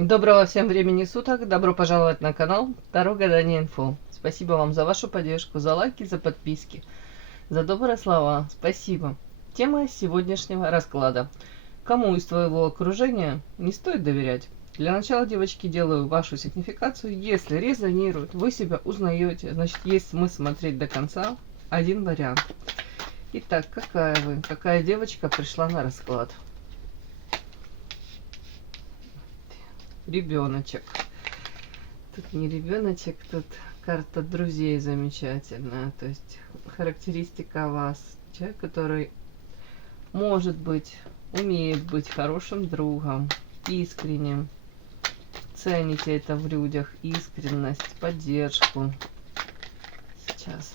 Доброго всем времени суток, добро пожаловать на канал Таро Гадание Инфо. Спасибо вам за вашу поддержку, за лайки, за подписки, за добрые слова. Спасибо. Тема сегодняшнего расклада. Кому из твоего окружения не стоит доверять? Для начала, девочки, делаю вашу сигнификацию. Если резонирует, вы себя узнаете, значит есть смысл смотреть до конца. Один вариант. Итак, какая девочка пришла на расклад? Ребеночек. Тут не ребеночек, тут карта друзей замечательная. То есть характеристика вас. Человек, который может быть, умеет быть хорошим другом, искренним. Цените это в людях, искренность, поддержку. Сейчас.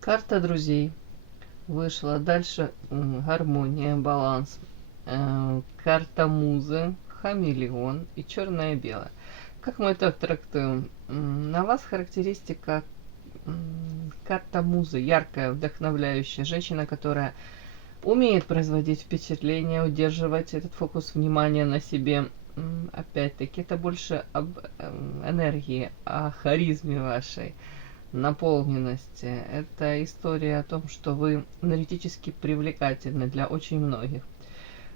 Карта друзей вышла. Дальше гармония, баланс. Карта музы, хамелеон и черное и белое. Как мы это трактуем? На вас характеристика карта музы, яркая, вдохновляющая. Женщина, которая умеет производить впечатление, удерживать этот фокус внимания на себе. Опять-таки, это больше об энергии, о харизме вашей, наполненности. Это история о том, что вы энергетически привлекательны для очень многих.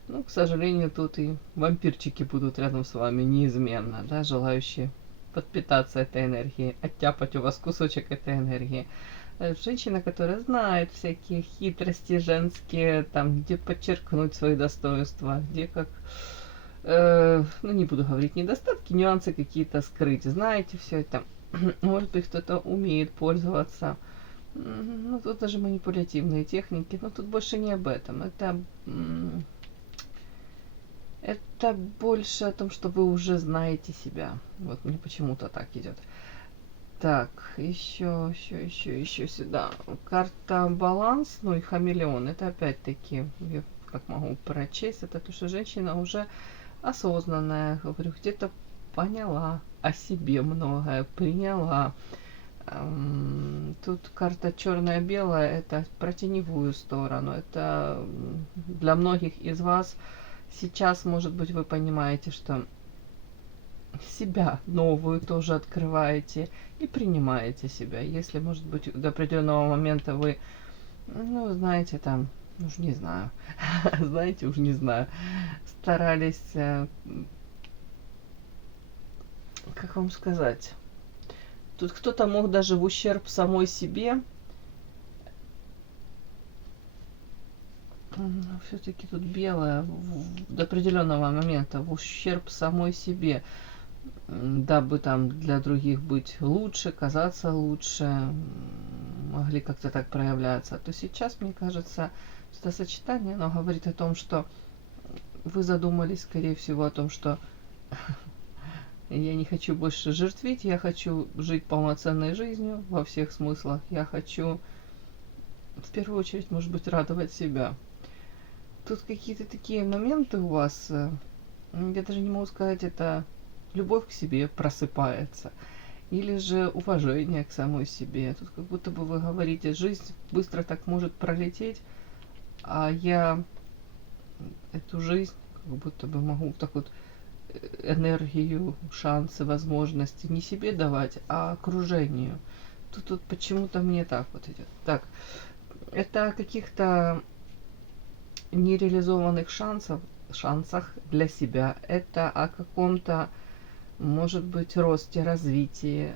Ну, к сожалению, тут и вампирчики будут рядом с вами неизменно, да, желающие подпитаться этой энергией, оттяпать у вас кусочек этой энергии. Женщина, которая знает всякие хитрости женские, там, где подчеркнуть свои достоинства, где как, ну, не буду говорить недостатки, нюансы какие-то скрыть. Знаете все это. Может быть, кто-то умеет пользоваться. Ну, тут даже манипулятивные техники, но тут больше не об этом. Это больше о том, что вы уже знаете себя. Вот мне почему-то так идет. Так, еще сюда. Карта баланс, ну и хамелеон. Это опять-таки, я как могу прочесть, это то, что женщина уже осознанная, говорю, где-то поняла о себе многое, приняла. Тут карта черная-белая, это про теневую сторону. Это для многих из вас сейчас, может быть, вы понимаете, что себя новую тоже открываете и принимаете себя. Если, может быть, до определенного момента вы, ну, знаете, там, уж не знаю, знаете, уж не знаю, старались, как вам сказать, тут кто-то мог даже в ущерб самой себе, все-таки тут белое, до определенного момента в ущерб самой себе, дабы там для других быть лучше, казаться лучше, могли как-то так проявляться, то сейчас, мне кажется, это сочетание, оно говорит о том, что вы задумались, скорее всего, о том, что я не хочу больше жертвить, я хочу жить полноценной жизнью во всех смыслах, я хочу в первую очередь, может быть, радовать себя. Тут какие-то такие моменты у вас, я даже не могу сказать, это любовь к себе просыпается, или же уважение к самой себе. Тут как будто бы вы говорите, жизнь быстро так может пролететь, а я эту жизнь как будто бы могу так вот энергию, шансы, возможности не себе давать, а окружению. Тут вот почему-то мне так вот идет. Так, это о каких-то нереализованных шансах для себя. Это о каком-то, может быть, росте, развитии.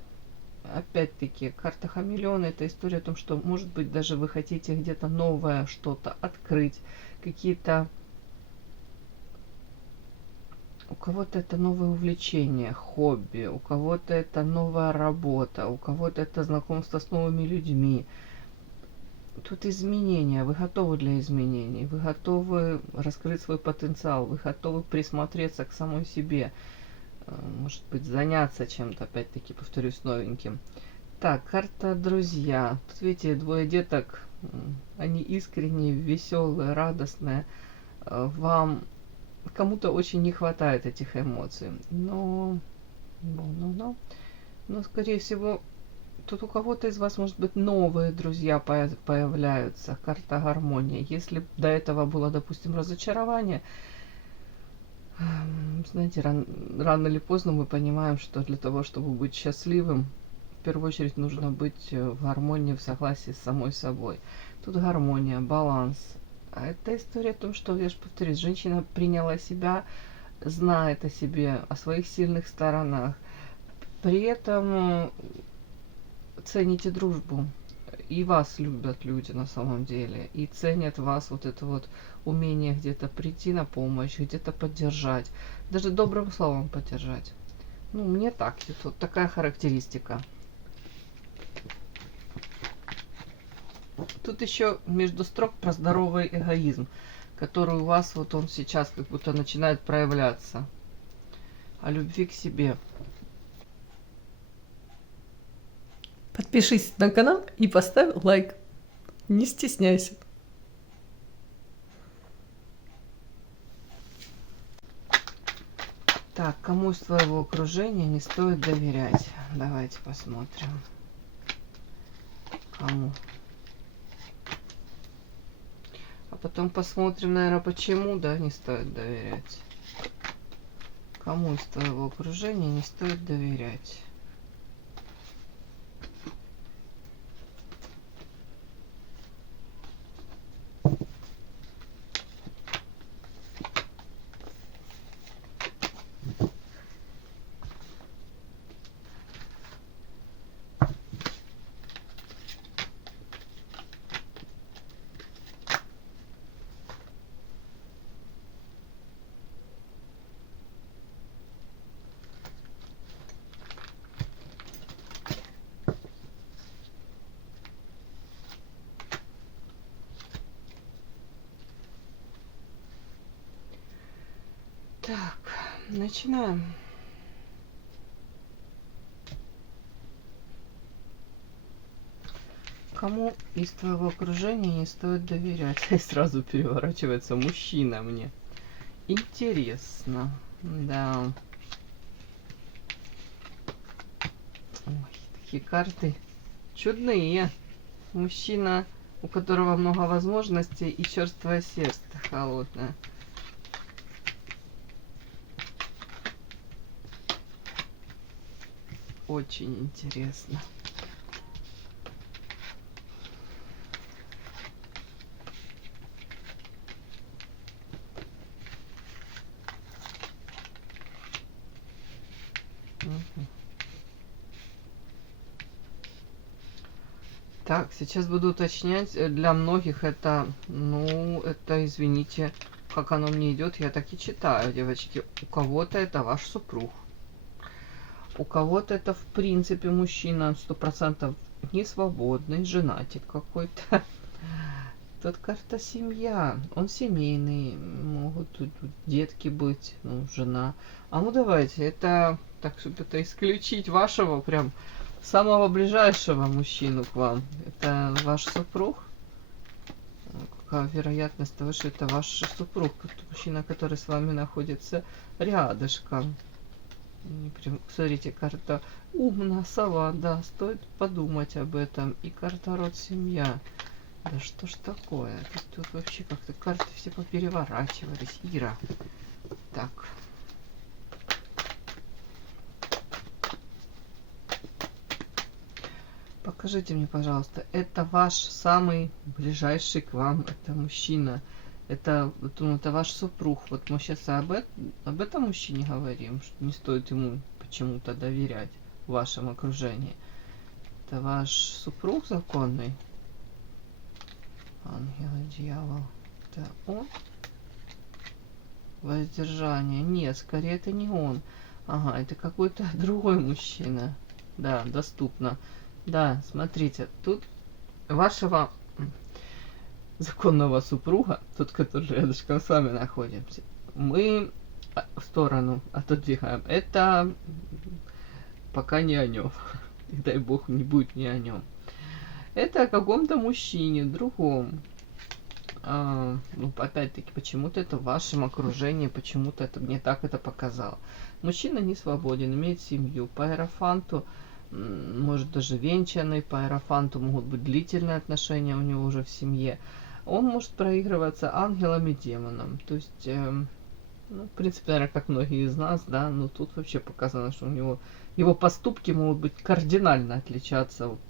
Опять-таки, карта хамелеона — это история о том, что, может быть, даже вы хотите где-то новое что-то открыть, какие-то... У кого-то это новое увлечение, хобби, у кого-то это новая работа, у кого-то это знакомство с новыми людьми. Тут изменения, вы готовы для изменений, вы готовы раскрыть свой потенциал, вы готовы присмотреться к самой себе, может быть, заняться чем-то, опять-таки, повторюсь, новеньким. Так, карта друзья. Тут видите, двое деток. Они искренние, веселые, радостные. Вам кому-то очень не хватает этих эмоций. Но, скорее всего, тут у кого-то из вас, может быть, новые друзья появляются. Карта гармония. Если до этого было, допустим, разочарование, знаете, рано или поздно мы понимаем, что для того, чтобы быть счастливым, в первую очередь нужно быть в гармонии, в согласии с самой собой. Тут гармония, баланс. А это история о том, что, я же повторюсь, женщина приняла себя, знает о себе, о своих сильных сторонах. При этом цените дружбу. И вас любят люди на самом деле. И ценят вас вот это вот умение где-то прийти на помощь, где-то поддержать. Даже добрым словом поддержать. Ну, мне так. Вот такая характеристика. Тут еще между строк про здоровый эгоизм, который у вас вот он сейчас как будто начинает проявляться. О любви к себе. Подпишись на канал и поставь лайк. Не стесняйся. Так, кому из твоего окружения не стоит доверять? Давайте посмотрим. Кому? А потом посмотрим, наверное, почему, да, не стоит доверять. Кому из твоего окружения не стоит доверять? Так, начинаем. Кому из твоего окружения не стоит доверять? И сразу переворачивается мужчина мне. Интересно. Да. Ой, такие карты чудные. Мужчина, у которого много возможностей и черствое сердце холодное. Очень интересно. Так, сейчас буду уточнять. Для многих это, ну, это, извините, как оно мне идет, я так и читаю, девочки. У кого-то это ваш супруг. У кого-то это, в принципе, мужчина 100% не свободный, женатик какой-то. Тут карта семья. Он семейный. Могут тут детки быть, ну, жена. А ну давайте, это, так, чтобы это исключить вашего прям самого ближайшего мужчину к вам. Это ваш супруг? Какая вероятность того, что это ваш супруг, мужчина, который с вами находится рядышком. Смотрите, карта умна сова, да, стоит подумать об этом. И карта род семья. Да что ж такое? Тут вообще как-то карты все попереворачивались. Ира. Так. Покажите мне, пожалуйста, это ваш самый ближайший к вам, это мужчина. Это, ну, это ваш супруг. Вот мы сейчас об этом мужчине говорим, что не стоит ему почему-то доверять в вашем окружении. Это ваш супруг законный? Ангел и дьявол. Это он? Воздержание. Нет, скорее это не он. Ага, это какой-то другой мужчина. Да, доступно. Да, смотрите, тут вашего законного супруга, тот, который рядышком с вами находимся, мы в сторону отодвигаем. Это пока не о нем. и дай бог не будет ни о нем. Это о каком-то мужчине, другом. Ну, опять-таки, почему-то это в вашем окружении, почему-то это мне так это показало. Мужчина не свободен, имеет семью. По иерофанту, может даже венчанный, по иерофанту могут быть длительные отношения у него уже в семье. Он может проигрываться ангелом и демоном. То есть, ну, в принципе, наверное, как многие из нас, да, но тут вообще показано, что у него его поступки могут быть кардинально отличаться, вот,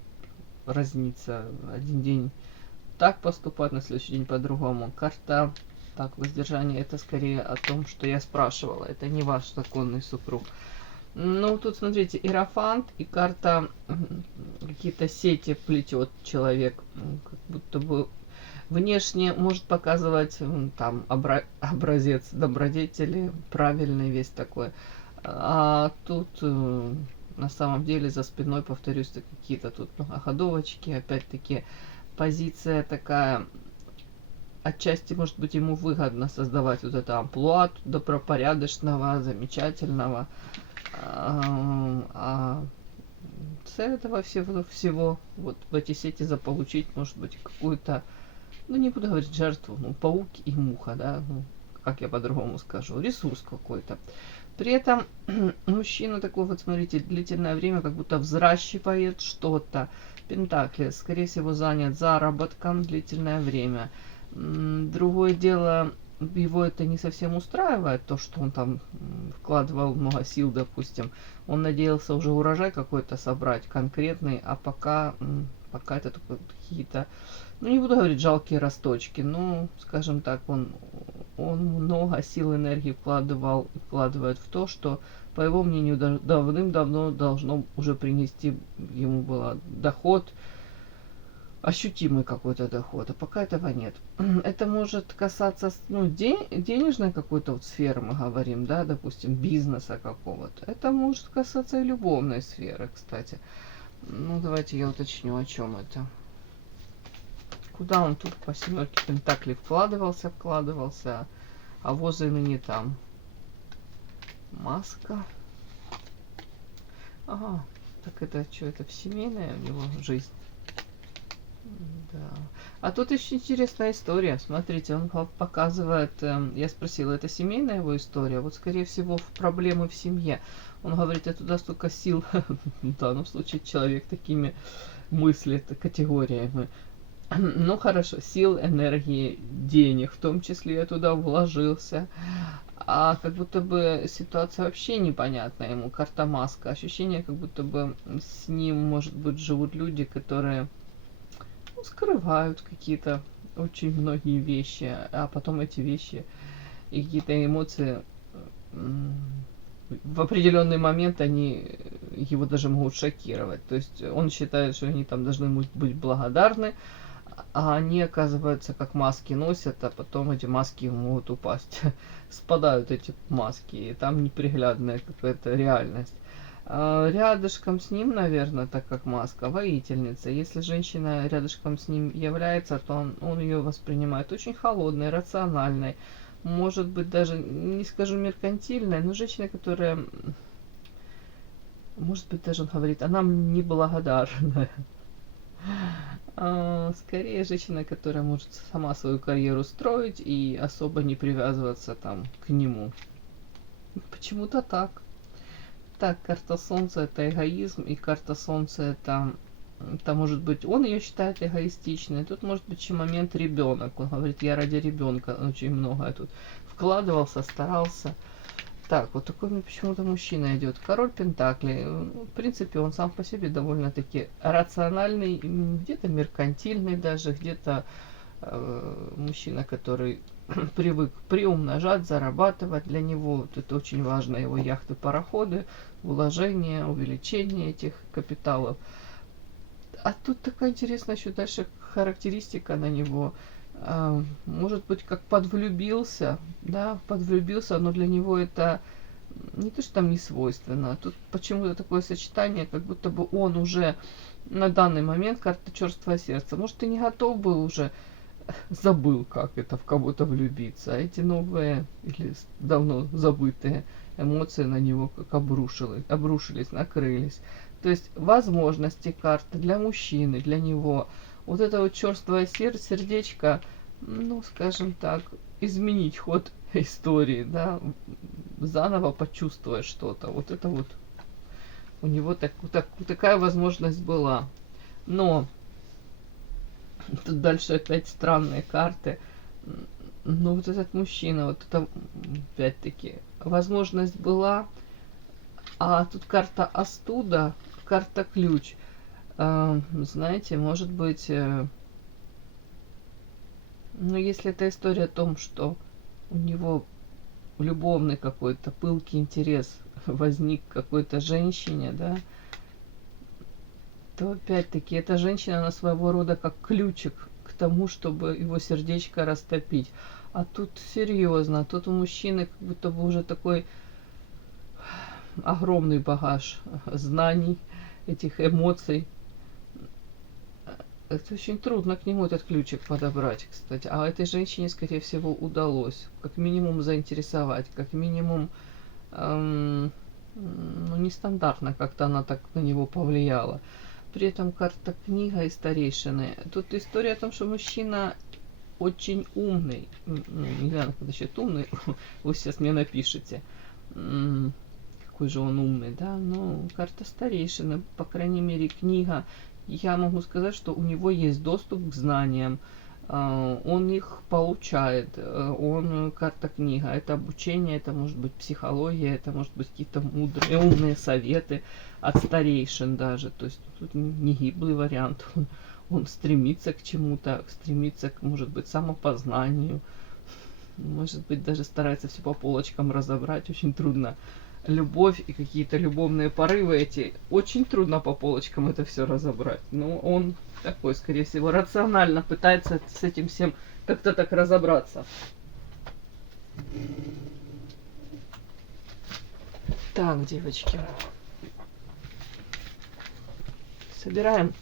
разниться. Один день так поступать, на следующий день по-другому. Карта, так, воздержание, это скорее о том, что я спрашивала. Это не ваш законный супруг. Ну, тут, смотрите, иерофант и карта, какие-то сети плетет человек. Как будто бы внешне может показывать там образец добродетели, правильный весь такой. А тут на самом деле за спиной, повторюсь, какие-то тут многоходовочки, опять-таки позиция такая, отчасти, может быть, ему выгодно создавать вот это амплуа добропорядочного, замечательного. А цель этого всего вот в эти сети заполучить, может быть, какую-то, ну, не буду говорить жертву, ну, паук и муха, да, ну, как я по-другому скажу, ресурс какой-то. При этом мужчина такой, вот смотрите, длительное время как будто взращивает что-то. Пентакли, скорее всего, занят заработком длительное время. Другое дело, его это не совсем устраивает, то, что он там вкладывал много сил, допустим. Он надеялся уже урожай какой-то собрать конкретный, а пока это только какие-то, ну, не буду говорить жалкие росточки, но, скажем так, он много сил, энергии вкладывает в то, что, по его мнению, давным-давно должно уже принести ему было доход, ощутимый какой-то доход, а пока этого нет. Это может касаться, ну, денежной какой-то вот сферы, мы говорим, да, допустим, бизнеса какого-то. Это может касаться и любовной сферы, кстати. Ну, давайте я уточню, о чем это. Куда он тут по семерке пентаклей вкладывался, а возле не там. Маска. Ага, так это что, это в семейная у него жизнь? Да. А тут еще интересная история. Смотрите, он показывает, я спросила, это семейная его история? Вот, скорее всего, проблемы в семье. Он говорит, я туда столько сил, в данном случае человек такими мыслит, категориями. Ну хорошо, сил, энергии, денег, в том числе я туда вложился. А как будто бы ситуация вообще непонятна ему, карта маска. Ощущение, как будто бы с ним, может быть, живут люди, которые, ну, скрывают какие-то очень многие вещи, а потом эти вещи и какие-то эмоции в определенный момент они его даже могут шокировать. То есть он считает, что они там должны быть благодарны, а они, оказывается, как маски носят, а потом эти маски могут упасть. Спадают эти маски, и там неприглядная какая-то реальность. Рядышком с ним, наверное, так как маска, воительница. Если женщина рядышком с ним является, то он ее воспринимает очень холодной, рациональной. Может быть, даже, не скажу меркантильной, но женщина, которая, может быть, даже он говорит, она неблагодарная. Скорее женщина, которая может сама свою карьеру строить и особо не привязываться там к нему. Почему-то так. Так, карта Солнца это эгоизм, и карта Солнца это может быть, он ее считает эгоистичной. Тут может быть еще момент ребенок. Он говорит, я ради ребенка очень много тут вкладывался, старался. Так, вот такой мне почему-то мужчина идет. Король Пентаклей. В принципе, он сам по себе довольно-таки рациональный, где-то меркантильный даже, где-то мужчина, который привык приумножать, зарабатывать. Для него вот это очень важно, его яхты, пароходы, вложение, увеличение этих капиталов. А тут такая интересная еще дальше характеристика на него. Может быть, как подвлюбился, да, подвлюбился, но для него это не то, что там не свойственно. Тут почему-то такое сочетание, как будто бы он уже на данный момент, карта черствое сердце, может, ты не готов был уже, забыл, как это в кого-то влюбиться. А эти новые или давно забытые эмоции на него как обрушились, накрылись. То есть возможности карты для мужчины, для него. Вот это вот черствое сердечко, ну, скажем так, изменить ход истории, да, заново почувствовать что-то. Вот это вот у него такая возможность была. Но тут дальше опять странные карты. Ну, вот этот мужчина, вот это, опять-таки, возможность была, а тут карта остуда, карта ключ. Знаете, может быть, ну, если это история о том, что у него любовный какой-то пылкий интерес возник к какой-то женщине, да, то опять-таки эта женщина, она своего рода как ключик к тому, чтобы его сердечко растопить. А тут серьезно, тут у мужчины как будто бы уже такой огромный багаж знаний, этих эмоций. Это очень трудно к нему этот ключик подобрать, кстати. А этой женщине, скорее всего, удалось как минимум заинтересовать, как минимум, ну, нестандартно как-то она так на него повлияла. При этом карта книга и старейшины. Тут история о том, что мужчина очень умный. Ну, не знаю, как насчет умный, вы сейчас мне напишите. Какой же он умный, да? Но карта старейшины, по крайней мере, книга. Я могу сказать, что у него есть доступ к знаниям. Он их получает. Карта книга. Это обучение, это может быть психология, это может быть какие-то мудрые, умные советы от старейшин даже. То есть тут не гиблый вариант. Он стремится к чему-то, стремится к, может быть, самопознанию. Может быть, даже старается все по полочкам разобрать. Очень трудно. Любовь и какие-то любовные порывы эти, очень трудно по полочкам это все разобрать. Но он такой, скорее всего, рационально пытается с этим всем как-то так разобраться. Так, девочки. Собираем.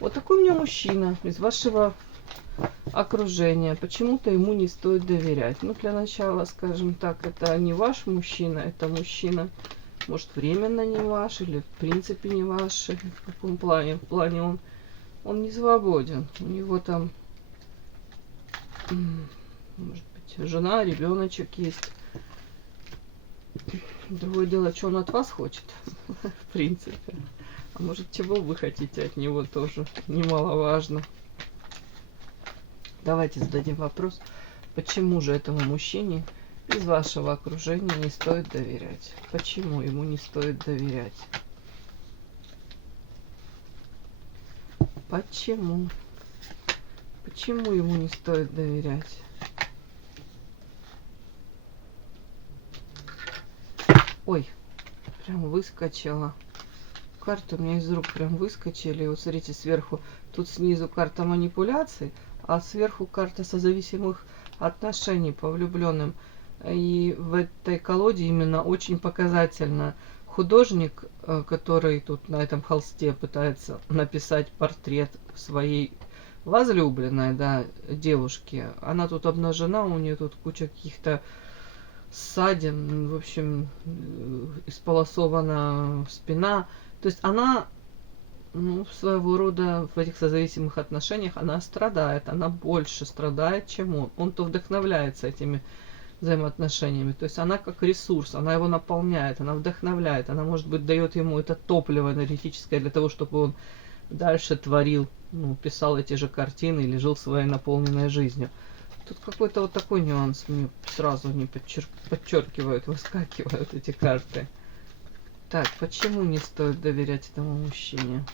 Вот такой у меня мужчина из вашего окружения. Почему-то ему не стоит доверять. Ну, для начала, скажем так, это не ваш мужчина, это мужчина, может, временно не ваш, или в принципе не ваш. В каком плане? В плане он не свободен. У него там, может быть, жена, ребеночек есть. Другое дело, что он от вас хочет, в принципе. А может, чего вы хотите от него, тоже немаловажно. Давайте зададим вопрос, почему же этому мужчине из вашего окружения не стоит доверять? Почему ему не стоит доверять? Почему? Почему ему не стоит доверять? Ой, прям выскочила. Карты у меня из рук прям выскочили. Вот смотрите, сверху, тут снизу карта манипуляций, а сверху карта созависимых отношений по влюбленным. И в этой колоде именно очень показательно художник, который тут на этом холсте пытается написать портрет своей возлюбленной, да, девушки. Она тут обнажена, у нее тут куча каких-то ссадин, в общем, исполосована спина. То есть она, ну, своего рода в этих созависимых отношениях, она страдает, она больше страдает, чем он. Он-то вдохновляется этими взаимоотношениями. То есть она как ресурс, она его наполняет, она вдохновляет, она, может быть, дает ему это топливо энергетическое для того, чтобы он дальше творил, ну, писал эти же картины или жил своей наполненной жизнью. Тут какой-то вот такой нюанс мне сразу не подчеркивают, выскакивают эти карты. Так, почему не стоит доверять этому мужчине?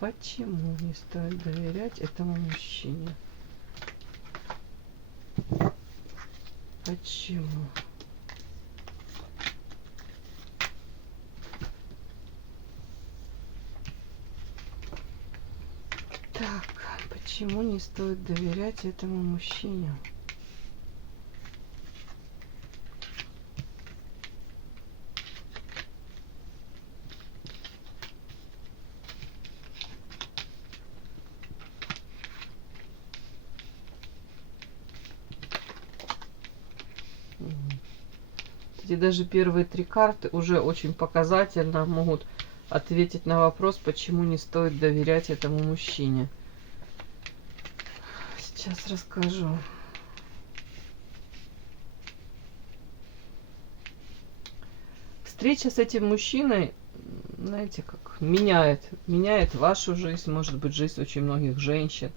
Почему не стоит доверять этому мужчине? Почему? Так, почему не стоит доверять этому мужчине? эти даже первые 3 карты уже очень показательно могут ответить на вопрос, почему не стоит доверять этому мужчине. Сейчас расскажу. Встреча с этим мужчиной, знаете, как меняет вашу жизнь, может быть, жизнь очень многих женщин.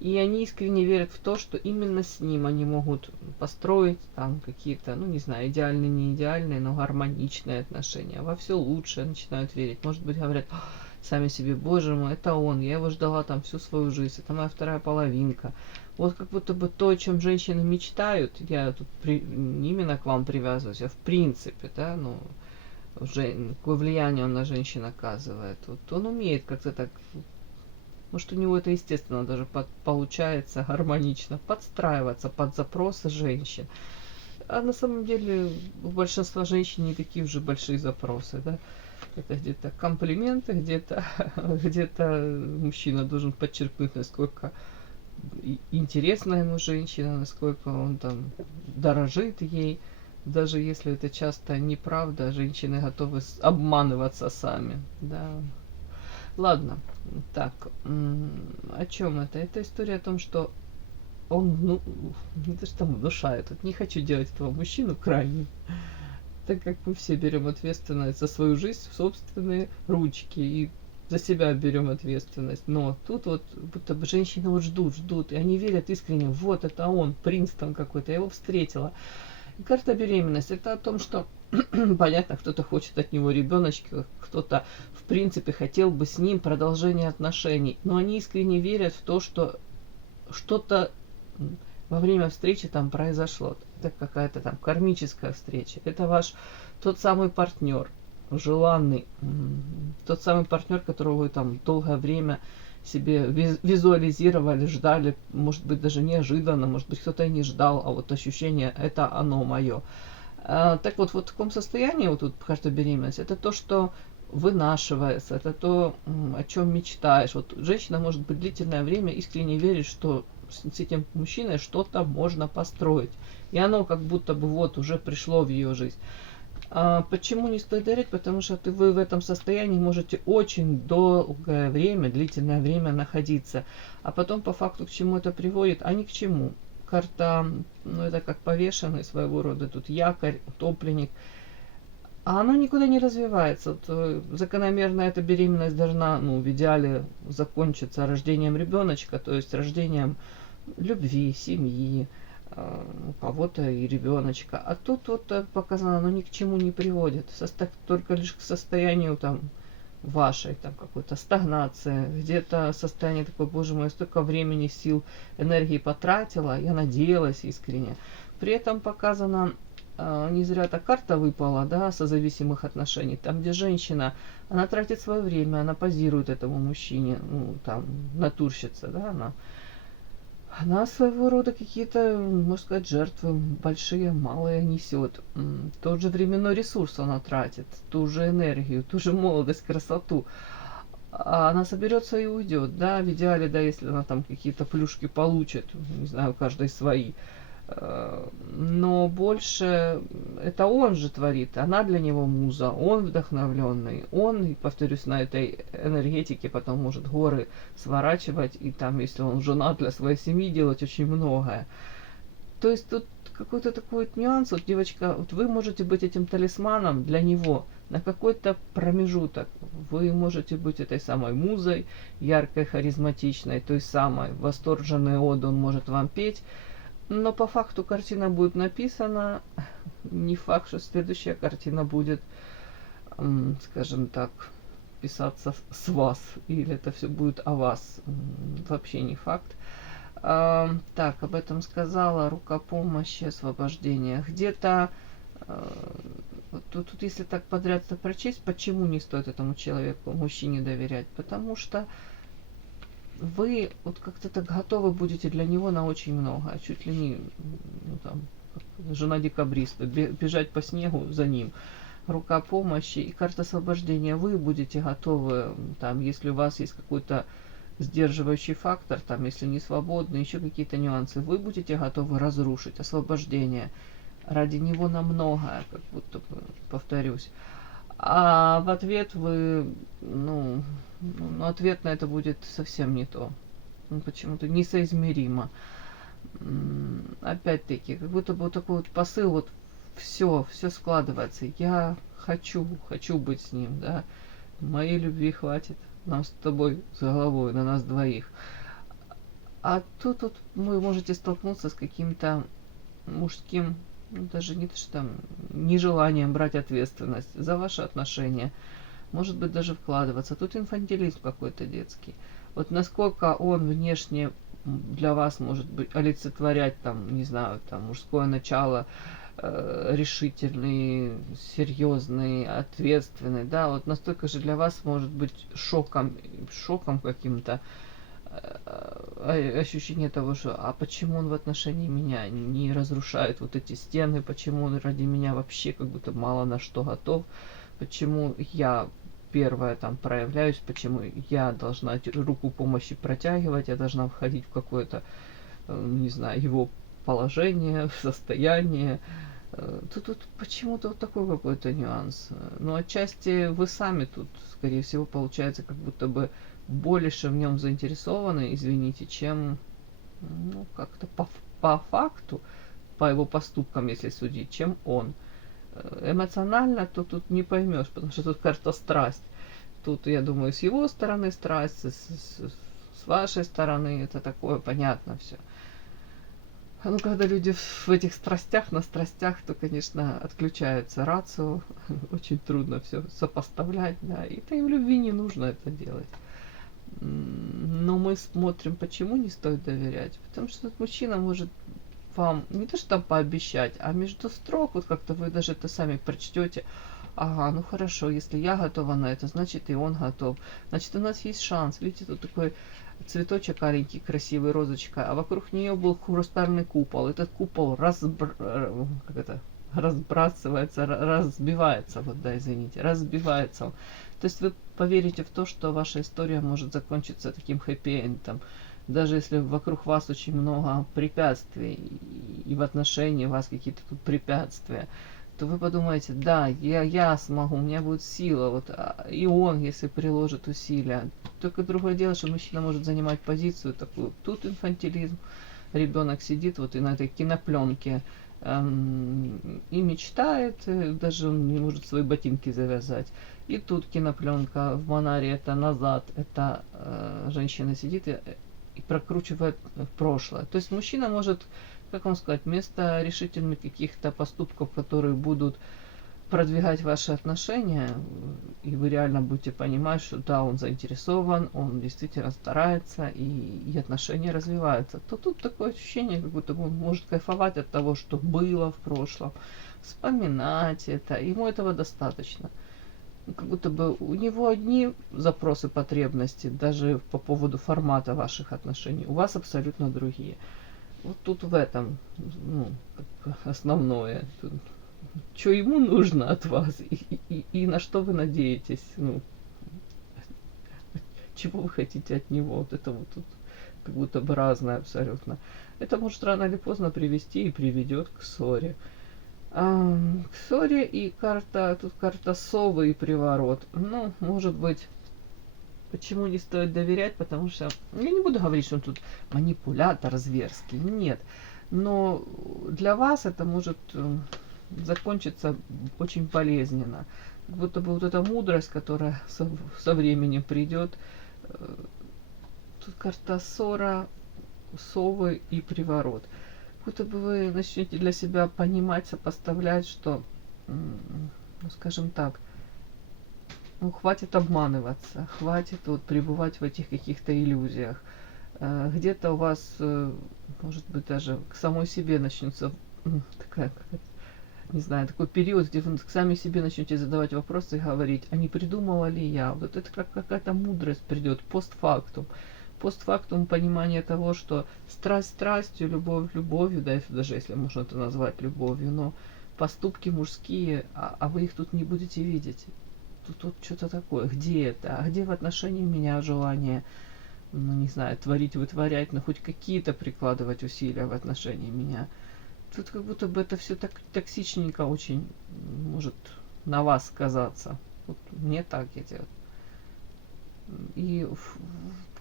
И они искренне верят в то, что именно с ним они могут построить там какие-то, ну не знаю, идеальные, не идеальные, но гармоничные отношения. Во все лучшее начинают верить. Может быть, говорят сами себе: боже мой, это он, я его ждала там всю свою жизнь, это моя вторая половинка. Вот как будто бы то, о чем женщины мечтают, я тут не именно к вам привязываюсь, а в принципе, да, ну, уже какое влияние он на женщин оказывает. Вот он умеет как-то так, может, у него это естественно даже получается гармонично подстраиваться под запросы женщин. А на самом деле у большинства женщин не такие уже большие запросы, да. Это где-то комплименты, где-то мужчина должен подчеркнуть, насколько интересна ему женщина, насколько он там дорожит ей. Даже если это часто неправда, женщины готовы обманываться сами, да. Ладно, так, о чем это? Это история о том, что он, ну, не то что внушает, вот не хочу делать этого мужчину крайним, так как мы все берем ответственность за свою жизнь в собственные ручки и за себя берем ответственность. Но тут вот будто бы женщины вот ждут, и они верят искренне: вот это он, принц там какой-то, я его встретила. И карта беременность — это о том, что понятно, кто-то хочет от него ребеночка, кто-то в принципе хотел бы с ним продолжение отношений, но они искренне верят в то, что что-то во время встречи там произошло. Это какая-то там кармическая встреча. Это ваш тот самый партнер, желанный, тот самый партнер, которого вы там долгое время себе визуализировали, ждали, может быть, даже неожиданно, может быть, кто-то и не ждал, а вот ощущение — это оно мое. Так вот, в таком состоянии, вот тут каждая беременность, это то, что вынашивается, это то, о чем мечтаешь. Вот женщина может быть длительное время искренне верить, что с этим мужчиной что-то можно построить. И оно как будто бы вот уже пришло в ее жизнь. Почему не стоит доверять? Потому что вы в этом состоянии можете очень долгое время, длительное время находиться. А потом по факту к чему это приводит, а ни к чему. Карта, ну это как повешенный своего рода, тут якорь, утопленник. А оно никуда не развивается. Вот, закономерно эта беременность должна, ну, в идеале закончиться рождением ребеночка, то есть рождением любви, семьи, у кого-то и ребеночка. А тут вот показано, оно ни к чему не приводит. Только лишь к состоянию там вашей, там какой-то стагнации, где-то состояние такое: боже мой, столько времени, сил, энергии потратила, я надеялась искренне. При этом показано, не зря эта карта выпала, да, созависимых отношений, там, где женщина, она тратит свое время, она позирует этому мужчине, ну, там, натурщица, да, она своего рода какие-то, можно сказать, жертвы большие, малые несет. Тот же временной ресурс она тратит, ту же энергию, ту же молодость, красоту. А она соберется и уйдет, да, в идеале, да, если она там какие-то плюшки получит, не знаю, каждый свои. Но больше это он же творит, она для него муза, он вдохновленный, он, повторюсь, на этой энергетике потом может горы сворачивать, и там, если он женат, для своей семьи делать очень многое. То есть тут какой-то такой вот нюанс, вот девочка, вот вы можете быть этим талисманом для него на какой-то промежуток. Вы можете быть этой самой музой, яркой, харизматичной, той самой, восторженной оды он может вам петь. Но по факту картина будет написана. Не факт, что следующая картина будет, скажем так, писаться с вас. Или это все будет о вас. Вообще не факт. Так, об этом сказала. Рука помощи, освобождение. Где-то тут, если так подряд прочесть, почему не стоит этому человеку, мужчине, доверять? Потому что вы вот как-то так готовы будете для него на очень много, чуть ли не, ну, там, жена декабриста, бежать по снегу за ним. Рука помощи и карта освобождения. Вы будете готовы, там, если у вас есть какой-то сдерживающий фактор, там, если не свободны, еще какие-то нюансы, вы будете готовы разрушить. Освобождение. ради него на многое, как будто бы, повторюсь. А в ответ вы, ответ на это будет совсем не то. Почему-то несоизмеримо. Опять-таки, как будто бы вот такой вот посыл, вот все складывается. Я хочу быть с ним, да. Моей любви хватит нам с тобой с головой, на нас двоих. А тут вот вы можете столкнуться с каким-то мужским, даже не то что там, нежеланием брать ответственность за ваши отношения. Может быть, даже вкладываться. Тут инфантилизм какой-то детский. Вот насколько он внешне для вас может быть олицетворять там, не знаю, там мужское начало, решительный, серьезный, ответственный, да, вот настолько же для вас может быть шоком каким-то ощущение того, что а почему он в отношении меня не разрушает вот эти стены, почему он ради меня вообще как будто мало на что готов, почему я первая там проявляюсь, почему я должна руку помощи протягивать, я должна входить в какое-то, не знаю, его положение, состояние. Тут почему-то вот такой какой-то нюанс. Но отчасти вы сами тут, скорее всего, получается, как будто бы больше в нем заинтересованы, извините, чем как-то по факту, по его поступкам, если судить, чем он. Эмоционально то тут не поймешь, потому что тут карта страсть. Тут, я думаю, с его стороны страсть, с вашей стороны это такое понятно все. Ну, когда люди в этих страстях, на страстях, то, конечно, отключается рацио, очень трудно все сопоставлять, да, и-то им любви не нужно это делать. Но мы смотрим, почему не стоит доверять. Потому что этот мужчина может вам не то что там пообещать, а между строк, вот как-то вы даже это сами прочтете. Ага, ну хорошо, если я готова на это, значит и он готов. Значит, у нас есть шанс. Видите, тут такой цветочек аленький, красивый, розочка, а вокруг нее был хрустальный купол. Этот купол разбрасывается, разбивается, вот да, извините, разбивается он. То есть вы поверите в то, что ваша история может закончиться таким хэппи-эндом. Даже если вокруг вас очень много препятствий, и в отношении вас какие-то тут препятствия, то вы подумаете, да, я смогу, у меня будет сила, вот, и он, если приложит усилия. Только другое дело, что мужчина может занимать позицию такую. Тут инфантилизм, ребенок сидит вот и на этой кинопленке и мечтает, даже он не может свои ботинки завязать. И тут кинопленка в Монаре, это назад, это женщина сидит и прокручивает прошлое. То есть мужчина может, как вам сказать, вместо решительных каких-то поступков, которые будут продвигать ваши отношения, и вы реально будете понимать, что да, он заинтересован, он действительно старается, и отношения развиваются, то тут такое ощущение, как будто он может кайфовать от того, что было в прошлом, вспоминать это, ему этого достаточно. Как будто бы у него одни запросы, потребности, даже по поводу формата ваших отношений, у вас абсолютно другие. Вот тут в этом, как основное. Что ему нужно от вас и на что вы надеетесь, чего вы хотите от него. Вот это вот тут как будто бы разное абсолютно. Это может рано или поздно привести и приведет к ссоре. К ссоре и тут карта совы и приворот. Ну, может быть, почему не стоит доверять, потому что я не буду говорить, что он тут манипулятор зверский, нет. Но для вас это может закончится очень болезненно. Как будто бы вот эта мудрость, которая со временем придет. Тут карта ссора, совы и приворот. Как будто бы вы начнете для себя понимать, сопоставлять, что, скажем так, хватит обманываться, хватит вот пребывать в этих каких-то иллюзиях. Где-то у вас, может быть, даже к самой себе начнется такая, не знаю, такой период, где вы сами себе начнете задавать вопросы и говорить, а не придумала ли я? Вот это как какая-то мудрость придет, постфактум. Постфактум понимание того, что страсть страстью, любовь любовью, да, даже если можно это назвать любовью, но поступки мужские, а вы их тут не будете видеть. Тут что-то такое. Где это? А где в отношении меня желание, не знаю, творить, вытворять, но хоть какие-то прикладывать усилия в отношении меня? Тут как будто бы это все так токсичненько очень может на вас сказаться. Вот мне так идет. И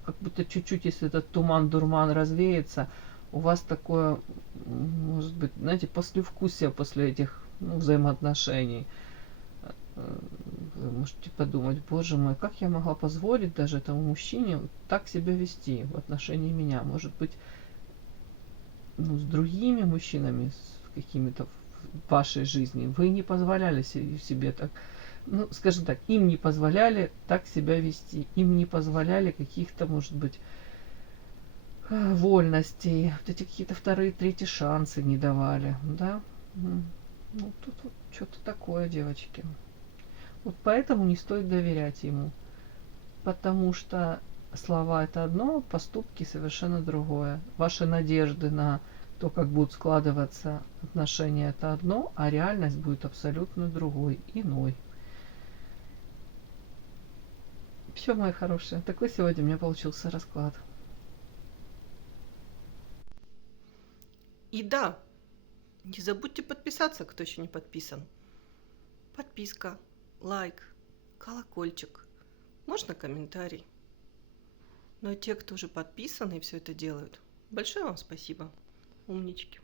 как будто чуть-чуть, если этот туман-дурман развеется, у вас такое, может быть, знаете, послевкусие после этих взаимоотношений. Вы можете подумать, боже мой, как я могла позволить даже этому мужчине вот так себя вести в отношении меня? Может быть, с другими мужчинами, с какими-то в вашей жизни, вы не позволяли себе так, скажем так, им не позволяли так себя вести, им не позволяли каких-то, может быть, вольностей, вот эти какие-то вторые, третьи шансы не давали, да? Ну, тут вот что-то такое, девочки. Вот поэтому не стоит доверять ему, потому что слова это одно, поступки совершенно другое. Ваши надежды на то, как будут складываться отношения, это одно, а реальность будет абсолютно другой, иной. Все, мои хорошие, такой сегодня у меня получился расклад. И да, не забудьте подписаться, кто еще не подписан. Подписка, лайк, колокольчик, можно комментарий. Ну а те, кто уже подписаны и все это делают, большое вам спасибо. Умнички.